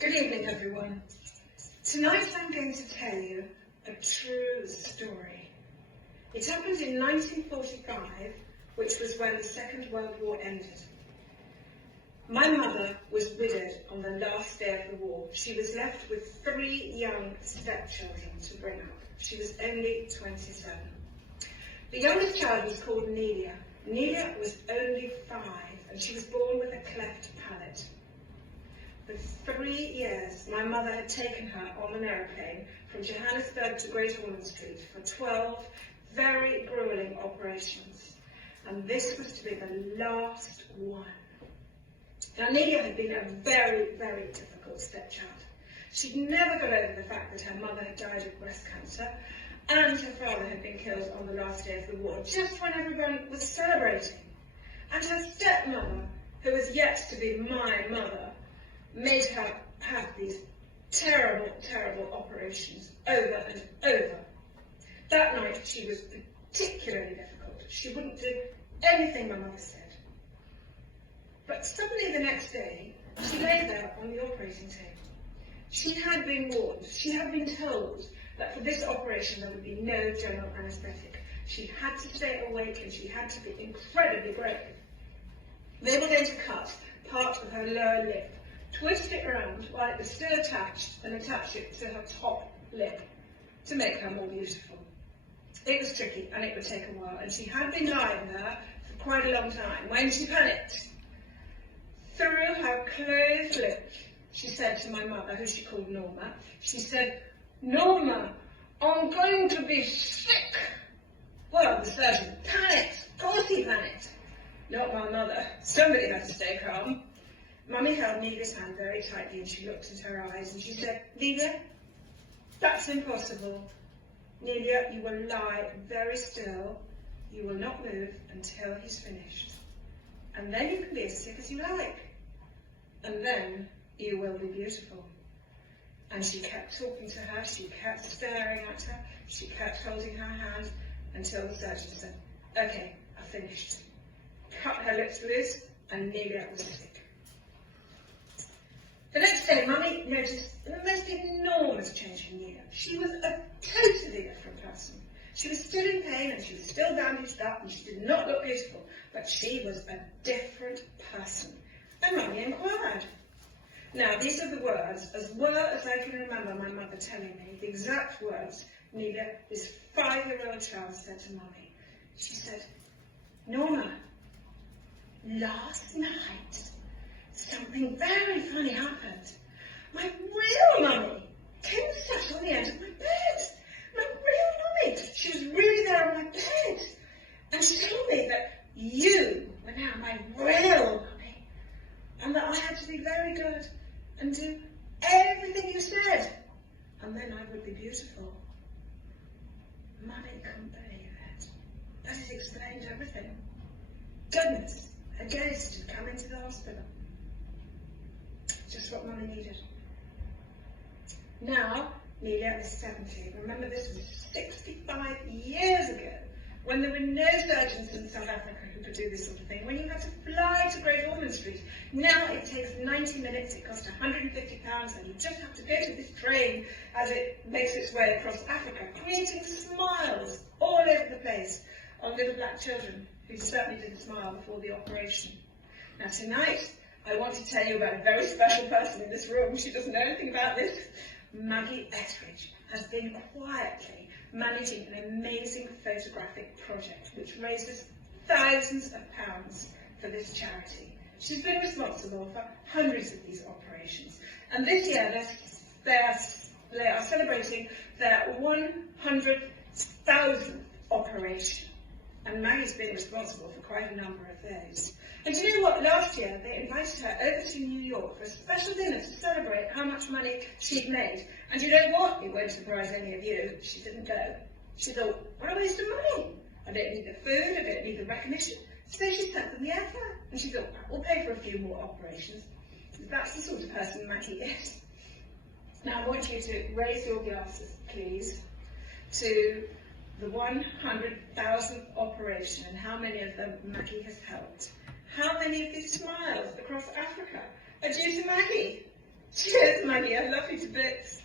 Good evening, everyone. Tonight I'm going to tell you a true story. It happened in 1945, which was when the Second World War ended. My mother was widowed on the last day of the war. She was left with 3 young stepchildren to bring up. She was only 27. The youngest child was called Nelia. Nelia was only 5, and she was born with a cleft palate. For 3 years, my mother had taken her on an aeroplane from Johannesburg to Great Ormond Street for 12 very grueling operations. And this was to be the last one. Now, Nelia had been a very, very difficult stepchild. She'd never got over the fact that her mother had died of breast cancer and her father had been killed on the last day of the war, just when everyone was celebrating. And her stepmother, who was yet to be my mother, made her have these terrible, terrible operations over and over. That night she was particularly difficult. She wouldn't do anything my mother said. But suddenly the next day, she lay there on the operating table. She had been warned, she had been told that for this operation there would be no general anaesthetic. She had to stay awake and she had to be incredibly brave. They were going to cut part of her lower lip, twist it around while it was still attached, and attach it to her top lip to make her more beautiful. It was tricky and it would take a while, and she had been lying there for quite a long time when she panicked. Through her closed lips, she said to my mother, who she called Norma, she said, "Norma, I'm going to be sick." Well, the surgeon panicked. Of course he panicked. Not my mother. Somebody had to stay calm. Mummy held Nelia's hand very tightly and she looked into her eyes and she said, "Nelia, that's impossible. Nelia, you will lie very still. You will not move until he's finished. And then you can be as sick as you like. And then you will be beautiful." And she kept talking to her, she kept staring at her, she kept holding her hand until the surgeon said, "Okay, I've finished." Cut her lips loose and Nelia was sick. The next day, Mummy noticed the most enormous change in Nelia. She was a totally different person. She was still in pain and she was still bandaged up and she did not look beautiful, but she was a different person. And Mummy inquired. Now, these are the words, as well as I can remember my mother telling me, the exact words Nelia, this 5-year-old child, said to Mummy. She said, "Norma, last night, something very funny happened. My real mummy came and sat on the end of my bed. My real mummy. She was really there on my bed. And she told me that you were now my real mummy. And that I had to be very good and do everything you said. And then I would be beautiful." Mummy couldn't believe it. But it explained everything. Goodness, a ghost had come into the hospital. Just what Mummy needed. Now, Nelia is 70. Remember, this was 65 years ago, when there were no surgeons in South Africa who could do this sort of thing, when you had to fly to Great Ormond Street. Now it takes 90 minutes, it costs £150, and you just have to go to this train as it makes its way across Africa, creating smiles all over the place on little black children who certainly didn't smile before the operation. Now tonight, I want to tell you about a very special person in this room. She doesn't know anything about this. Maggie Etheridge has been quietly managing an amazing photographic project which raises thousands of pounds for this charity. She's been responsible for hundreds of these operations. And this year they are celebrating their 100,000th operation. And Maggie's been responsible for quite a number of those. And do you know what? Last year, they invited her over to New York for a special dinner to celebrate how much money she'd made. And you know what? It won't surprise any of you. She didn't go. She thought, what a waste of money. I don't need the food, I don't need the recognition. So she sent them the airfare. And she thought, we'll pay for a few more operations. That's the sort of person Maggie is. Now I want you to raise your glasses, please, to the 100,000th operation and how many of them Maggie has helped. How many of these smiles across Africa are due to Maggie? Cheers, Maggie. I love you to bits.